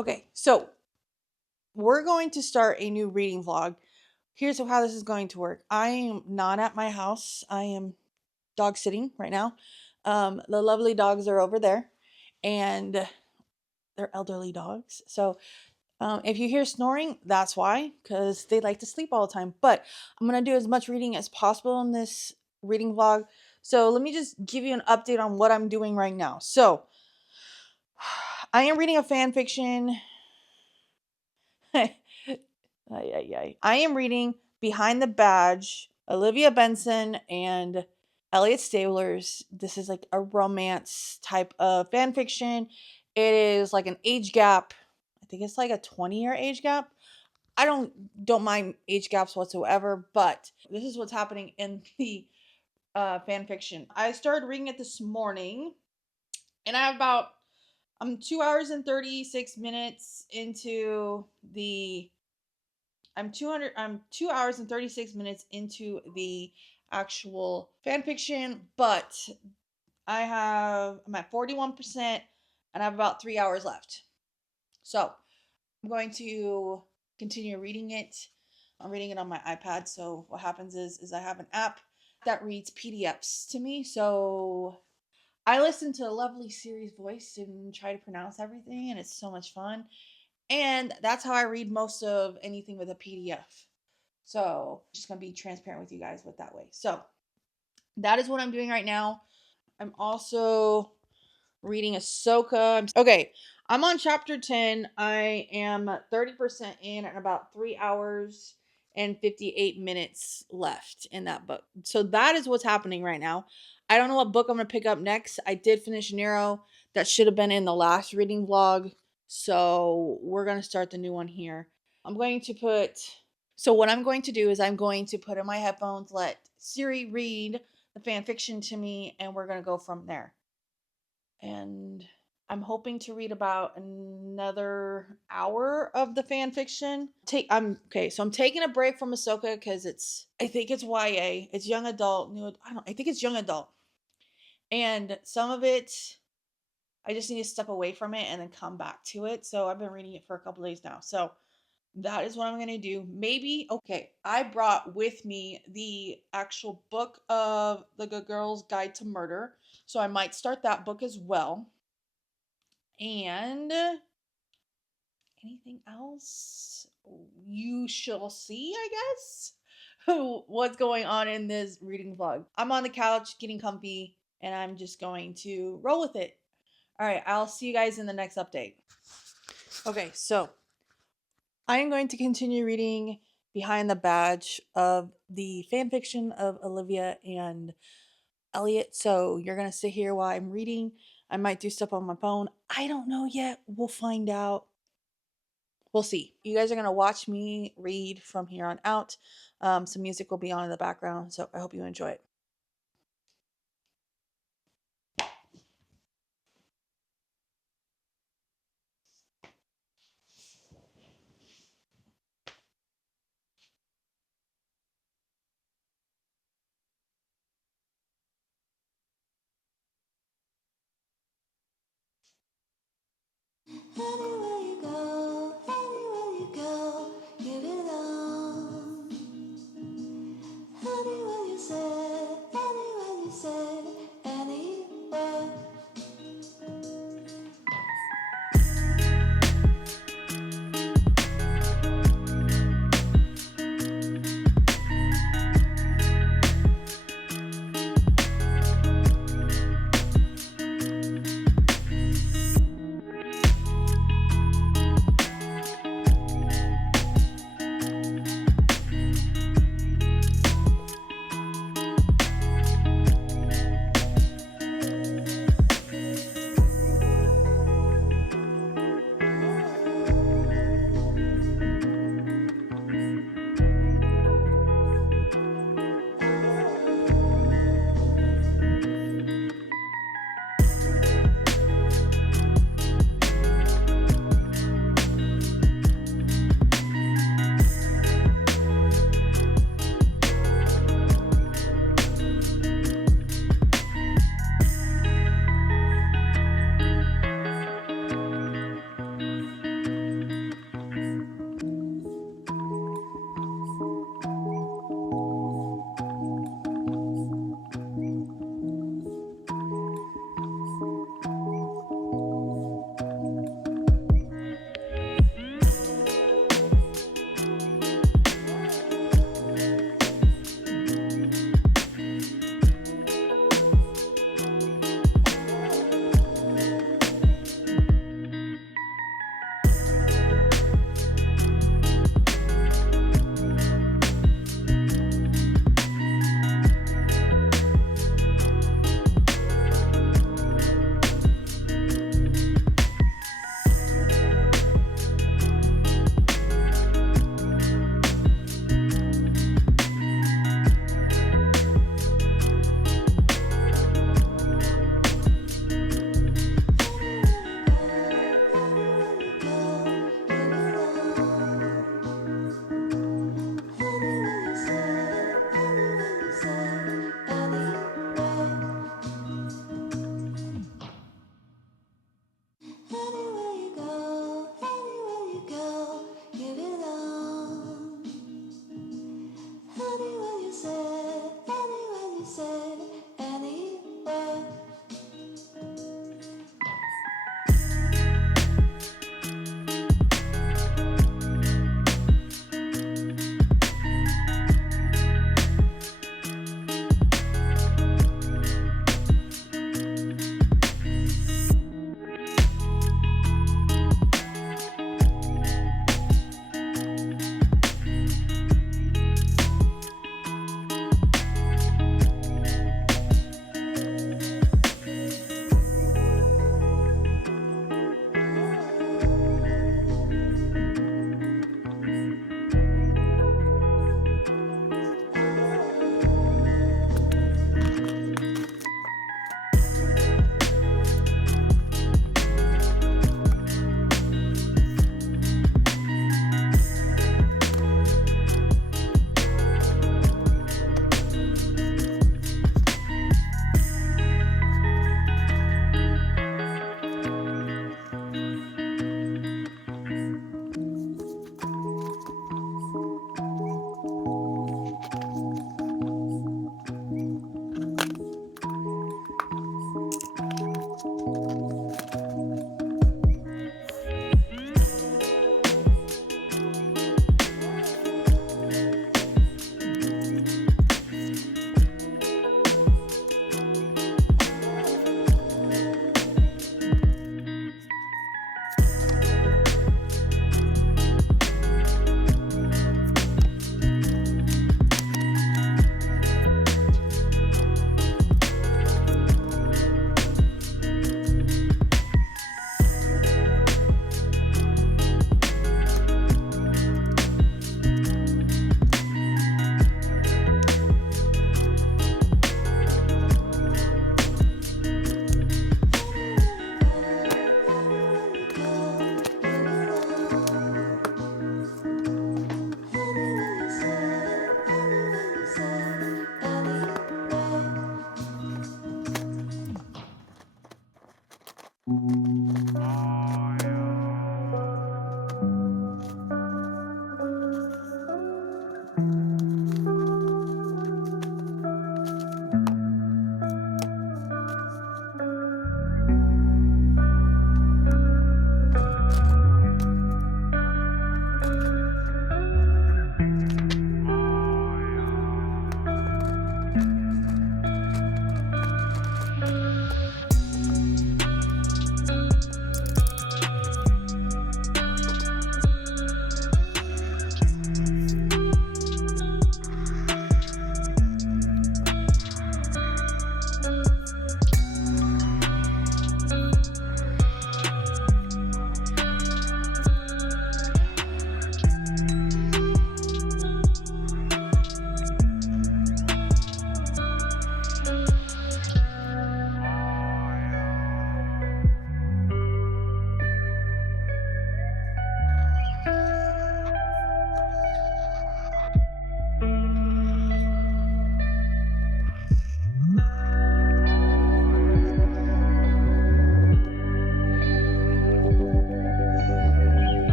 Okay, so we're going to start a new reading vlog. Here's how this is going to work. I am not at my house. I am dog sitting right now. The lovely dogs are over there, and they're elderly dogs. So if you hear snoring, that's why, because they like to sleep all the time. But I'm going to do as much reading as possible in this reading vlog. So let me just give you an update on what I'm doing right now. So I am reading a fan fiction. I am reading Behind the Badge, Olivia Benson and Elliot Stabler's. This is like a romance type of fan fiction. It is like an age gap. I think it's like a 20-year age gap. I don't mind age gaps whatsoever, but this is what's happening in the fan fiction. I started reading it this morning, and I'm 2 hours and 36 minutes into the I'm 2 hours and 36 minutes into the actual fan fiction, but I'm at 41% and I have about 3 hours left. So I'm going to continue reading it. I'm reading it on my iPad. So what happens is I have an app that reads PDFs to me. So I listen to a lovely Siri's voice and try to pronounce everything, and it's so much fun. And that's how I read most of anything with a PDF. So just gonna be transparent with you guys with that way. So that is what I'm doing right now. I'm also reading Ahsoka. Okay, I'm on chapter 10. I am 30% in and about 3 hours and 58 minutes left in that book. So that is what's happening right now. I don't know what book I'm going to pick up next. I did finish Nero. That should have been in the last reading vlog. So we're going to start the new one here. So what I'm going to do is I'm going to put in my headphones, let Siri read the fan fiction to me, and we're going to go from there. And I'm hoping to read about another hour of the fan fiction. I'm taking a break from Ahsoka because I think it's YA. It's young adult, I think it's young adult. And some of it I just need to step away from it and then come back to it. So I've been reading it for a couple days now. So that is what I'm going to do. I brought with me the actual book of The Good Girl's Guide to Murder. So I might start that book as well. And anything else? You shall see, I guess, what's going on in this reading vlog. I'm on the couch getting comfy, and I'm just going to roll with it. All right, I'll see you guys in the next update. Okay, so I am going to continue reading Behind the Badge of the fanfiction of Olivia and Elliot. So you're going to sit here while I'm reading. I might do stuff on my phone. I don't know yet. We'll find out. We'll see. You guys are going to watch me read from here on out. Some music will be on in the background. So I hope you enjoy it. Anywhere you go, give it all. Anywhere you say.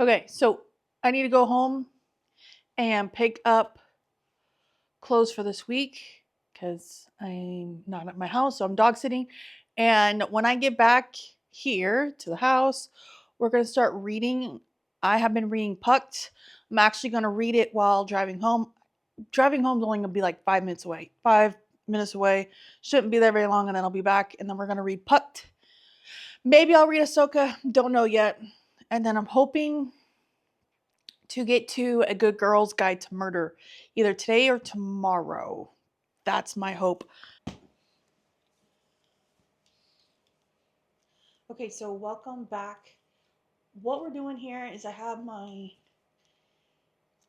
Okay, so I need to go home and pick up clothes for this week because I'm not at my house, so I'm dog sitting. And when I get back here to the house, we're going to start reading. I have been reading Pucked. I'm actually going to read it while driving home. Driving home is only going to be like 5 minutes away. 5 minutes away. Shouldn't be there very long, and then I'll be back. And then we're going to read Pucked. Maybe I'll read Ahsoka. Don't know yet. And then I'm hoping to get to A Good Girl's Guide to Murder either today or tomorrow. That's my hope. Okay, so welcome back. What we're doing here is I have my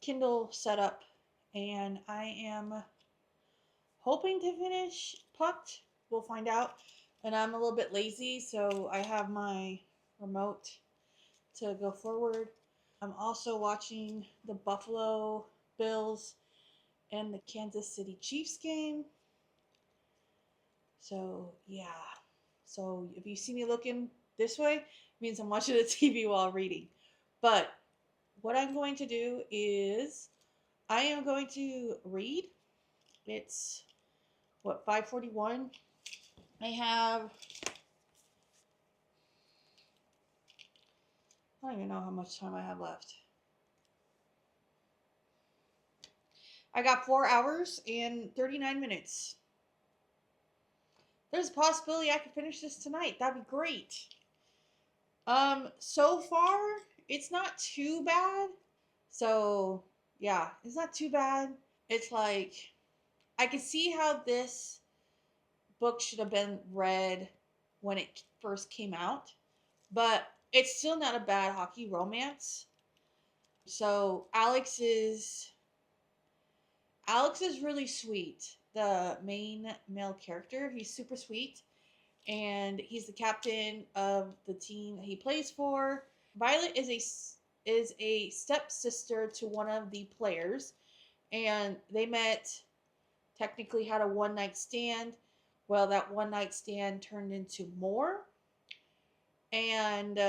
Kindle set up and I am hoping to finish Pucked. We'll find out. And I'm a little bit lazy, so I have my remote to go forward. I'm also watching the Buffalo Bills and the Kansas City Chiefs game. So, yeah. So, if you see me looking this way, it means I'm watching the TV while reading. But what I'm going to do is I am going to read. It's what, 5:41. I have, I don't even know how much time I have left. I got 4 hours and 39 minutes. There's a possibility I could finish this tonight. That'd be great. So far it's not too bad. So Yeah, it's not too bad. It's like I can see how this book should have been read when it first came out, but it's still not a bad hockey romance. So Alex is really sweet. The main male character, he's super sweet, and he's the captain of the team that he plays for. Violet is a stepsister to one of the players, and they met, technically had a one night stand. Well, that one night stand turned into more, and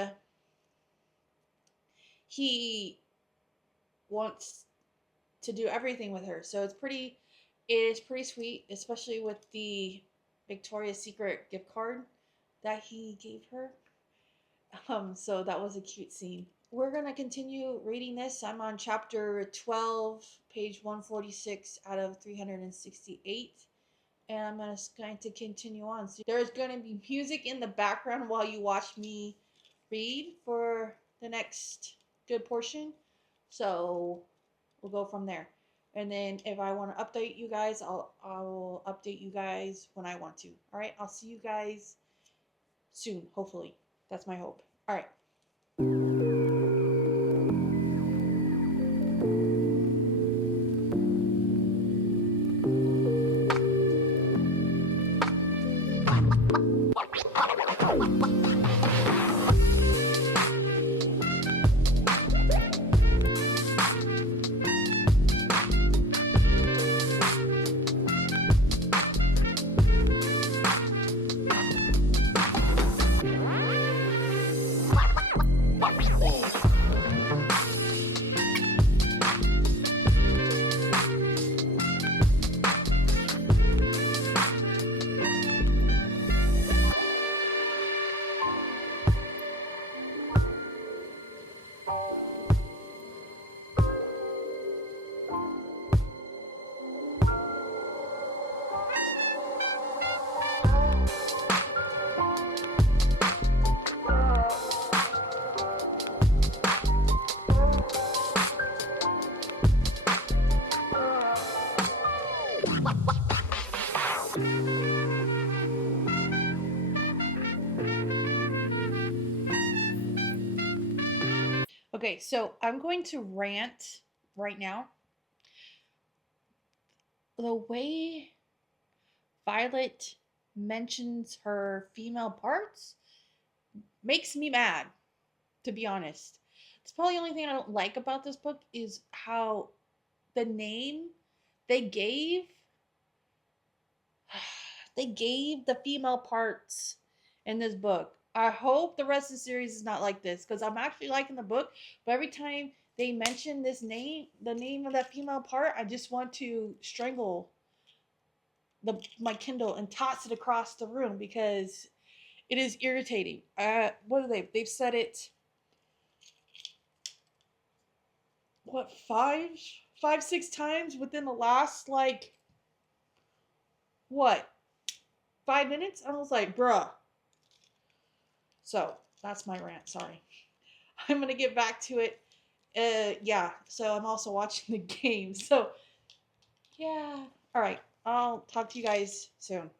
he wants to do everything with her. So it is pretty sweet, especially with the Victoria's Secret gift card that he gave her. So that was a cute scene. We're gonna continue reading this. I'm on chapter 12, page 146 out of 368. And I'm going to continue on. So there's going to be music in the background while you watch me read for the next good portion. So we'll go from there. And then if I want to update you guys, I'll update you guys when I want to. All right, I'll see you guys soon, hopefully. That's my hope. All right. Okay, so I'm going to rant right now. The way Violet mentions her female parts makes me mad, to be honest. It's probably the only thing I don't like about this book is how the name they gave they gave the female parts in this book. I hope the rest of the series is not like this because I'm actually liking the book, but every time they mention this name, the name of that female part, I just want to strangle my Kindle and toss it across the room because it is irritating. What are they? They've said it. What, five, 6 times within the last what, 5 minutes? I was like, bruh. So that's my rant. Sorry. I'm gonna get back to it. Yeah. So I'm also watching the game. So yeah. All right. I'll talk to you guys soon.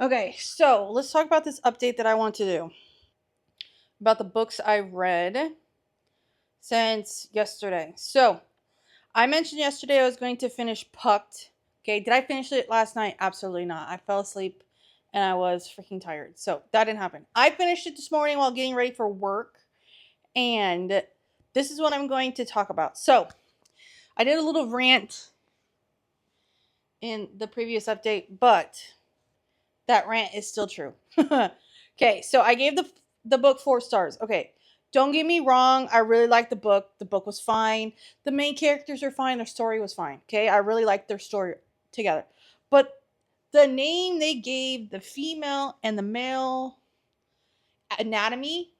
Okay, so let's talk about this update that I want to do about the books I read since yesterday. So I mentioned yesterday I was going to finish Pucked. Okay, did I finish it last night? Absolutely not. I fell asleep and I was freaking tired. So that didn't happen. I finished it this morning while getting ready for work. And this is what I'm going to talk about. So I did a little rant in the previous update, but that rant is still true. Okay, so I gave the book 4 stars. Okay, don't get me wrong. I really liked the book. The book was fine. The main characters are fine. Their story was fine. Okay, I really liked their story together. But the name they gave the female and the male anatomy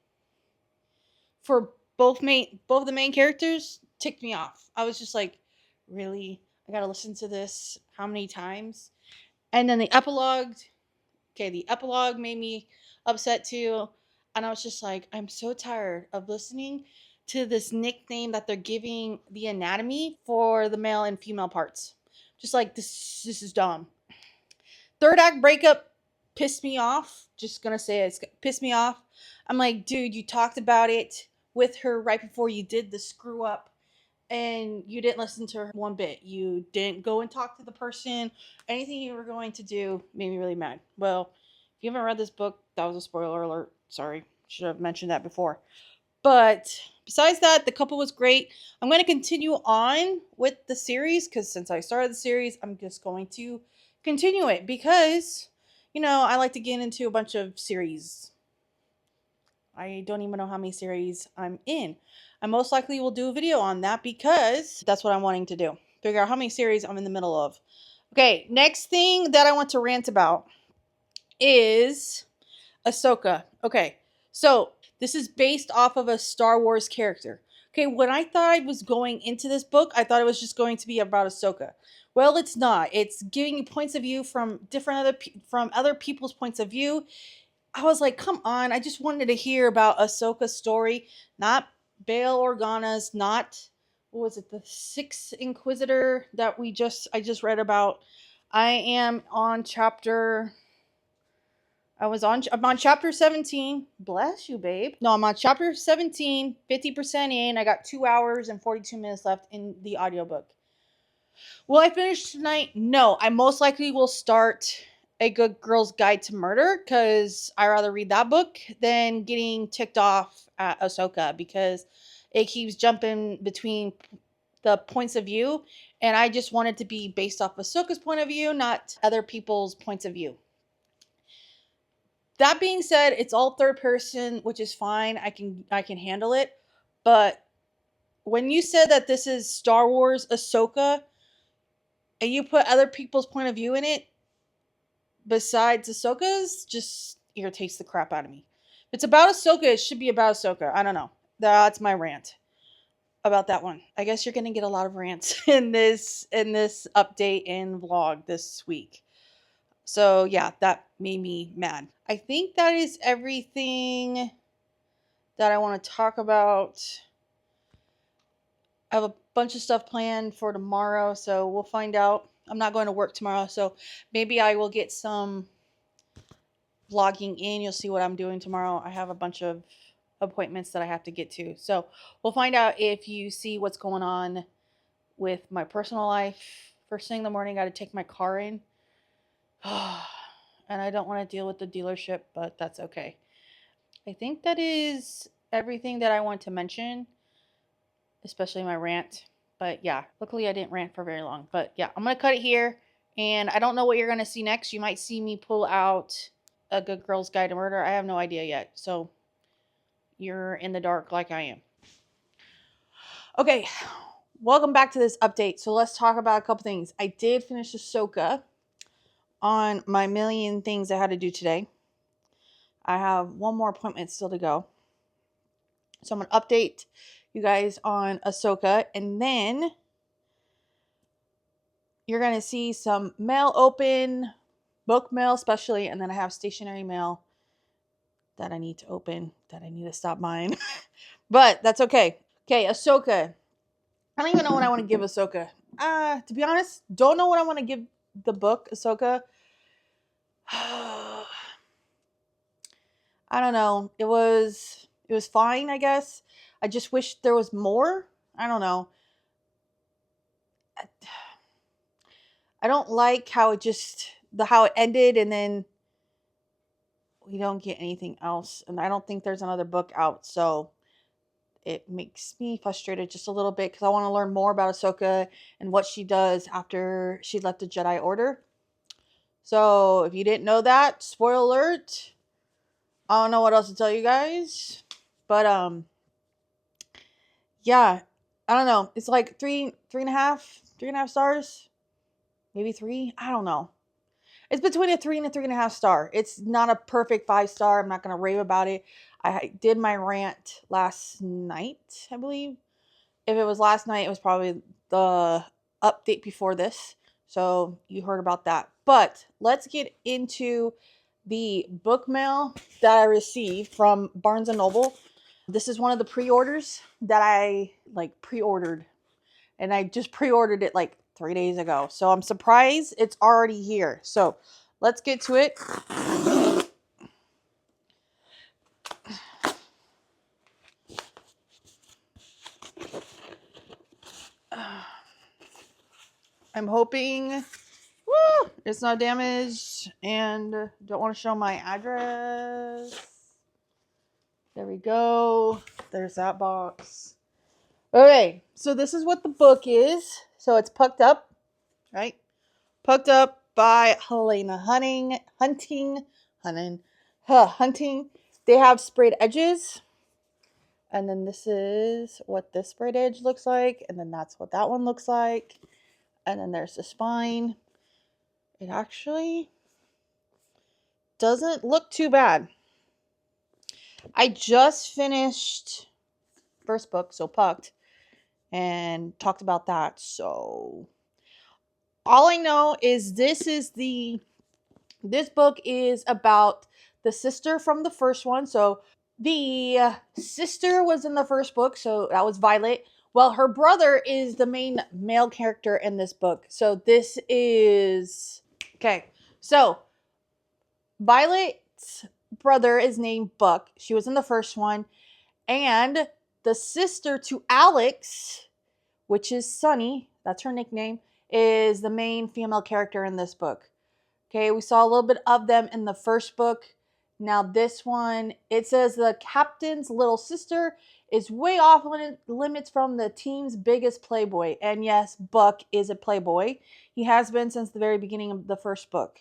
for both the main characters ticked me off. I was just like, really? I gotta listen to this how many times? And then the epilogue. Okay, the epilogue made me upset too. And I was just like, I'm so tired of listening to this nickname that they're giving the anatomy for the male and female parts. Just like this is dumb. Third act breakup pissed me off. Just gonna say it's pissed me off. I'm like, dude, you talked about it with her right before you did the screw up and you didn't listen to her one bit. You didn't go and talk to the person. Anything you were going to do made me really mad. Well, if you haven't read this book, that was a spoiler alert. Sorry, should have mentioned that before. But besides that, the couple was great. I'm going to continue on with the series because since I started the series, I'm just going to continue it because, I like to get into a bunch of series. I don't even know how many series I'm in. I most likely will do a video on that because that's what I'm wanting to do. Figure out how many series I'm in the middle of. Okay, next thing that I want to rant about is Ahsoka. Okay, so this is based off of a Star Wars character. Okay, when I thought I was going into this book, I thought it was just going to be about Ahsoka. Well, it's not. It's giving you points of view from from other people's points of view. I was like, come on. I just wanted to hear about Ahsoka's story, not Bail Organa's, not what was it, the Sixth Inquisitor that I just read about. I am on chapter I'm on chapter 17. Bless you, babe. No, I'm on chapter 17, 50% in. I got 2 hours and 42 minutes left in the audiobook. Will I finish tonight? No. I most likely will start A Good Girl's Guide to Murder because I rather read that book than getting ticked off at Ahsoka because it keeps jumping between the points of view, and I just want it to be based off Ahsoka's point of view, not other people's points of view. That being said, it's all third person, which is fine. I can handle it. But when you said that this is Star Wars Ahsoka and you put other people's point of view in it besides Ahsoka's, just irritates the crap out of me. If it's about Ahsoka, it should be about Ahsoka. I don't know. That's my rant about that one. I guess you're gonna get a lot of rants in this update and vlog this week. So yeah, that made me mad. I think that is everything that I want to talk about. I have a bunch of stuff planned for tomorrow, so we'll find out. I'm not going to work tomorrow, so maybe I will get some vlogging in. You'll see what I'm doing tomorrow. I have a bunch of appointments that I have to get to. So we'll find out if you see what's going on with my personal life. First thing in the morning, I got to take my car in. And I don't want to deal with the dealership, but that's okay. I think that is everything that I want to mention, especially my rant. But yeah, luckily I didn't rant for very long. But yeah, I'm going to cut it here. And I don't know what you're going to see next. You might see me pull out A Good Girl's Guide to Murder. I have no idea yet. So you're in the dark like I am. Okay, welcome back to this update. So let's talk about a couple things. I did finish Ahsoka on my million things I had to do today. I have one more appointment still to go. So I'm going to update you guys on Ahsoka. And then you're going to see some mail open, book mail especially. And then I have stationery mail that I need to open, that I need to stop buying. But that's okay. Okay, Ahsoka. I don't even know what I want to give Ahsoka. To be honest, don't know what I want to give the book, Ahsoka. I don't know. It was fine, I guess. I just wish there was more. I don't know. I don't like how how it ended and then we don't get anything else. And I don't think there's another book out, so it makes me frustrated just a little bit because I want to learn more about Ahsoka and what she does after she left the Jedi Order. So if you didn't know that, spoiler alert. I don't know what else to tell you guys. But yeah. I don't know. It's like three and a half stars. Maybe three. I don't know. It's between a 3 and a 3.5 star. It's not a perfect 5 star. I'm not gonna rave about it. I did my rant last night, I believe. If it was last night, it was probably the update before this. So you heard about that. But let's get into the book mail that I received from Barnes and Noble. This is one of the pre-orders that I pre-ordered, and I just pre-ordered it like 3 days ago. So I'm surprised it's already here. So let's get to it. I'm hoping it's not damaged, and don't want to show my address. There we go. There's that box. Okay, so this is what the book is. So it's pucked up, right? Pucked up by Helena Hunting. They have sprayed edges. And then this is what this sprayed edge looks like. And then that's what that one looks like. And then there's the spine. It actually doesn't look too bad. I just finished first book, so Pucked, and talked about that. So all I know is this book is about the sister from the first one. So the sister was in the first book, so that was Violet. Well, her brother is the main male character in this book. So this is okay. So Violet's brother is named Buck. She was in the first one. And the sister to Alex, which is Sunny, that's her nickname, is the main female character in this book. Okay, we saw a little bit of them in the first book. Now this one, it says the captain's little sister is way off limits from the team's biggest playboy. And yes, Buck is a playboy. He has been since the very beginning of the first book.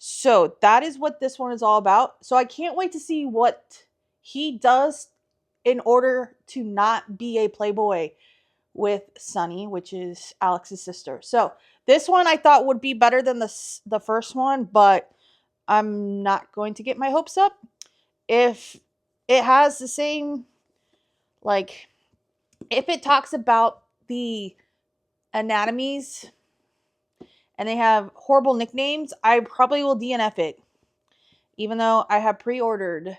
So that is what this one is all about. So I can't wait to see what he does in order to not be a playboy with Sunny, which is Alex's sister. So this one I thought would be better than the first one, but I'm not going to get my hopes up. If it has the same, if it talks about the anatomies and they have horrible nicknames, I probably will DNF it. Even though I have pre-ordered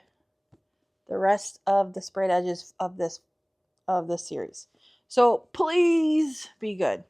the rest of the sprayed edges of this series. So please be good.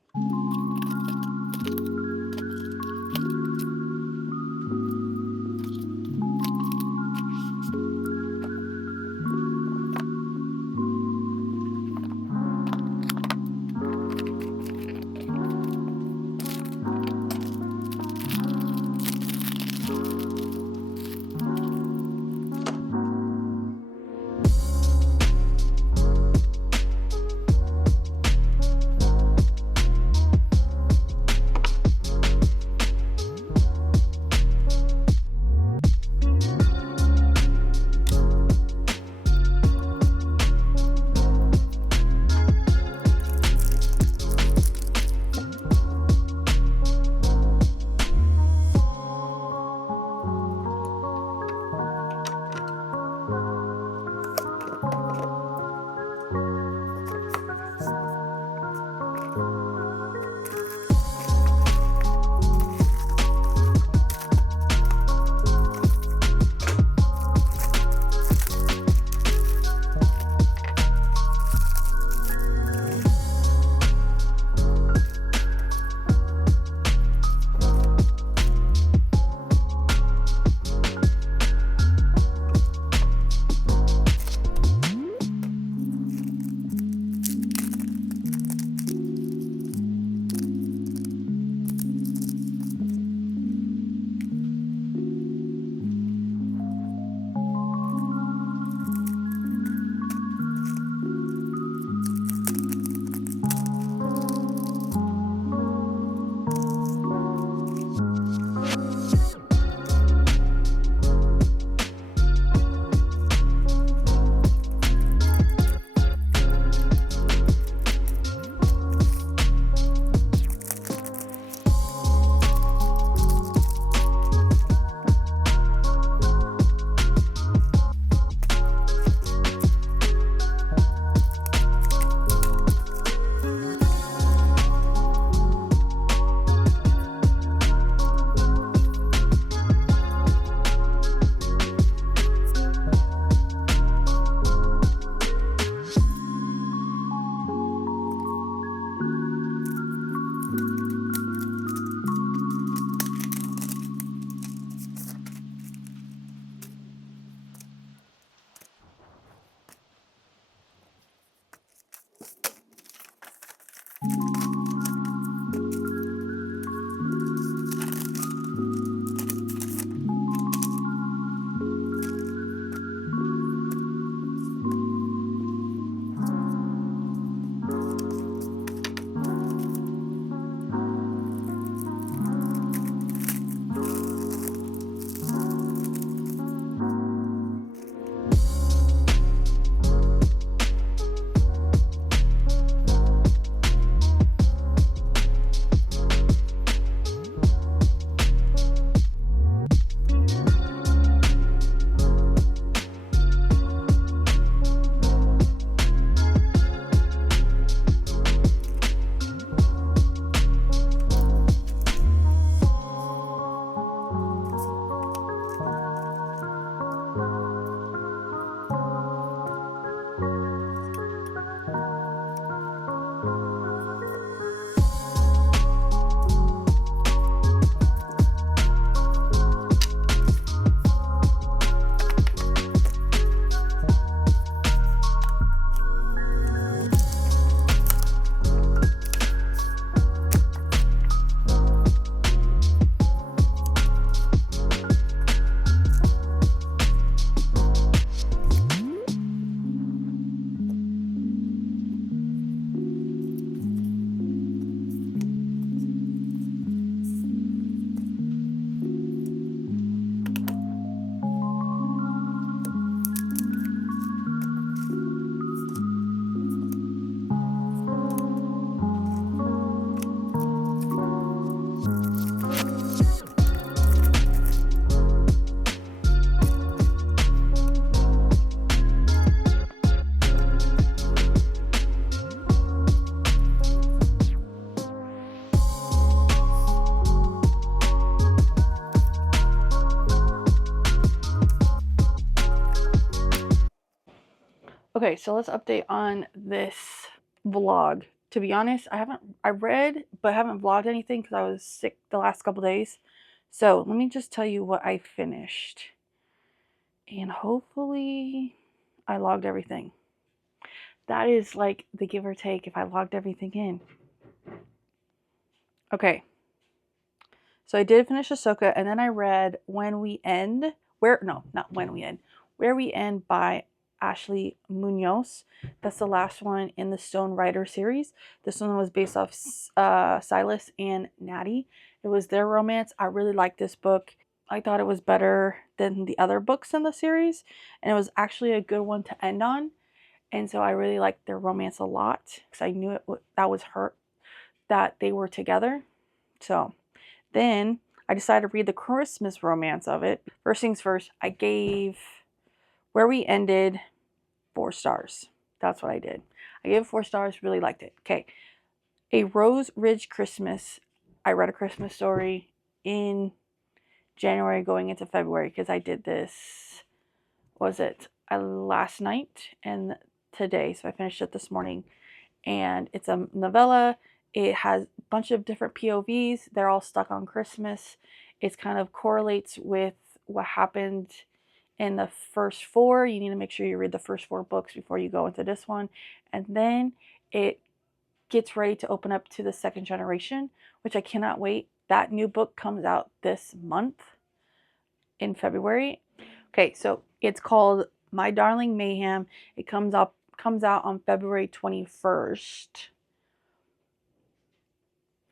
Okay, so let's update on this vlog. To be honest, I read but haven't vlogged anything because I was sick the last couple days. So let me just tell you what I finished. And hopefully I logged everything. That is like the give or take if I logged everything in. Okay. So I did finish Ahsoka, and then I read When We End. Not When We End. Where We End by Ashley Munoz. That's the last one in the Stone Rider series. This one was based off Silas and Natty. It was their romance. I really liked this book. I thought it was better than the other books in the series, and it was actually a good one to end on. And so I really liked their romance a lot because I knew that was her, that they were together. So then I decided to read the Christmas romance of it. First things first, I gave Where We Ended 4 stars. That's what I did. I gave it 4 stars, really liked it. Okay. A Rose Ridge Christmas. I read A Christmas Story in January going into February because I did this, was it last night and today. So I finished it this morning. And it's a novella. It has a bunch of different POVs. They're all stuck on Christmas. It kind of correlates with what happened in the first 4. You need to make sure you read the first 4 books before you go into this one. And then it gets ready to open up to the second generation, which I cannot wait. That new book comes out this month in February. Okay, so it's called My Darling Mayhem. It comes out on February 21st.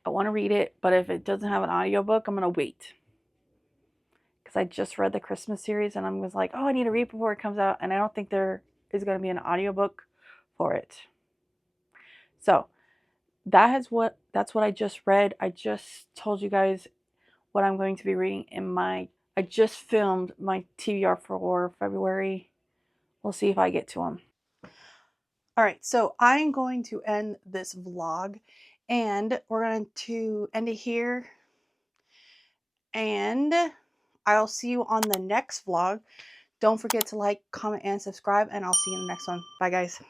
I want to read it, but if it doesn't have an audiobook, I'm going to wait. Because I just read the Christmas series and I was like, oh, I need to read before it comes out. And I don't think there is going to be an audiobook for it. So that's what I just read. I just told you guys what I'm going to be reading I just filmed my TBR for February. We'll see if I get to them. All right, so I'm going to end this vlog and we're going to end it here. And I'll see you on the next vlog. Don't forget to like, comment, and subscribe, and I'll see you in the next one. Bye, guys.